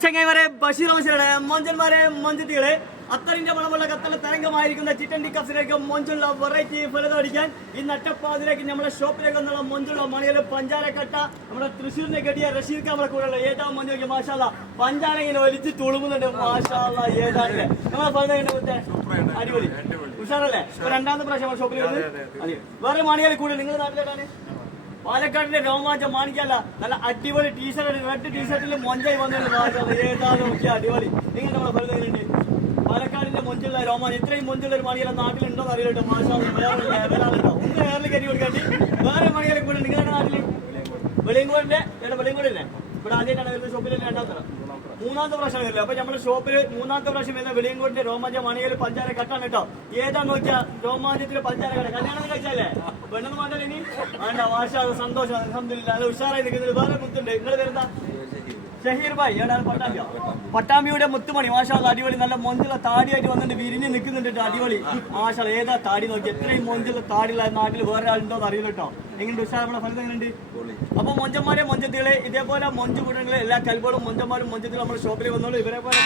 ചെങ്ങൈമാരെ ബഷീർ മനുഷ്യരുടെ മൊഞ്ചന്മാരെ മൊഞ്ചത്തികളെ അത്തറിന്റെ മണമുള്ള കത്തല തരംഗമായിരിക്കുന്ന chicken ടിക്കസിലേക്ക് മൊഞ്ചുള്ള variety ഫലതടിക്കാൻ ഈ നട്ടപ്പാതിലേക്ക് നമ്മുടെ ഷോപ്പിലേക്ക് വന്നുള്ള മൊഞ്ചുള്ള മണിയിൽ പഞ്ചാരക്കട്ട നമ്മുടെ തൃശ്ശൂരിനെ കെട്ടിയ റഷീദ് നമ്മളെ കൂടെയുള്ള ഏതാ മൊഞ്ച് നോക്കി മാഷാല്ല പഞ്ചാര ഇങ്ങനെ വലിച്ച് തുളുമ്പുന്നുണ്ട് മാഷാല്ല ഏതാണ്ട് നമ്മളെ പറഞ്ഞ അടിപൊളി ഉഷാറല്ലേ രണ്ടാമത്തെ പ്രാവശ്യം ഷോപ്പിൽ അതെ വേറെ മണിയിൽ കൂടെ നിങ്ങളുടെ നാട്ടിലേക്കാണ് പാലക്കാടിന്റെ രോമാഞ്ചം മാണിക്കല്ല നല്ല അടിപൊളി ടീഷർട്ട് റെഡ് ടീഷർട്ടിൽ മൊഞ്ചായി വന്നിട്ടുണ്ട് ഏതാണ് നോക്കിയ അടിപൊളി നിങ്ങൾ നമ്മളെ പറയുന്നുണ്ട് പാലക്കാടിന്റെ മൊഞ്ചുള്ള രോമാഞ്ചം ഇത്രയും മൊഞ്ചുള്ള ഒരു മണിയല്ല നാട്ടിലുണ്ടോ എന്ന് അറിയില്ലോ മാഷാ വേറെ ലെവലാണല്ലോ ഒന്ന് വേറെ കരി കൊടുക്കാണ്ടി വേറെ മണികളെ കൂടെ നിങ്ങളുടെ നാട്ടില് വെളിയങ്കോടിന്റെ വെളിയങ്കോടില്ലേ ഇവിടെ ആദ്യമായിട്ടാണ് വരുന്നത് ഷോപ്പിൽ മൂന്നാമത്തെ പ്രാവശ്യം വരില്ല അപ്പൊ നമ്മുടെ ഷോപ്പിൽ മൂന്നാമത്തെ പ്രാവശ്യം വരുന്ന വെളിയങ്കോടിന്റെ രോമാഞ്ച മണിയിൽ പഞ്ചാര കട്ടാണ് കേട്ടോ ഏതാ നോക്കിയാ രോമാഞ്ചത്തില് പഞ്ചാര കട്ട കല്യാണം കഴിച്ചാലേ പെണ്ണെന്ന് മാറ്റാൻ ഇനി വേണ്ട ഭാഷ സന്തോഷം അൽഹംദുലില്ലാ നല്ല ഉഷാറായി നിൽക്കുന്നത് വേറെ മുത്തുണ്ട് നിങ്ങൾ വരുന്ന ഷഹീർ ഭായ് ഏതാണ് പട്ടാമ്പിയോ പട്ടാമ്പിയുടെ മുത്തുമണി മാഷാ അടിപൊളി നല്ല മൊഞ്ചുള്ള താടിയായിട്ട് വന്നിട്ട് വിരിഞ്ഞ് നിൽക്കുന്നുണ്ട് അടിപൊളി മാഷാ ഏതാ താടി നോക്കി എത്രയും മൊഞ്ചുള്ള താടിയുള്ള നാട്ടിൽ വേറെ ആളുണ്ടോ എന്ന് അറിയില്ല കേട്ടോ എങ്ങനെയുണ്ട് ഉഷാർ നമ്മുടെ ഫലം എങ്ങനെയുണ്ട് അപ്പൊ മൊഞ്ചന്മാരെ മൊഞ്ചത്തികളെ ഇതേപോലെ മൊഞ്ച് കൂട്ടങ്ങളെ എല്ലാ കൽബോളും മൊഞ്ചന്മാരും മൊഞ്ചത്തിലും നമ്മുടെ ഷോപ്പിൽ വന്നോളൂ ഇവരെ പോലെ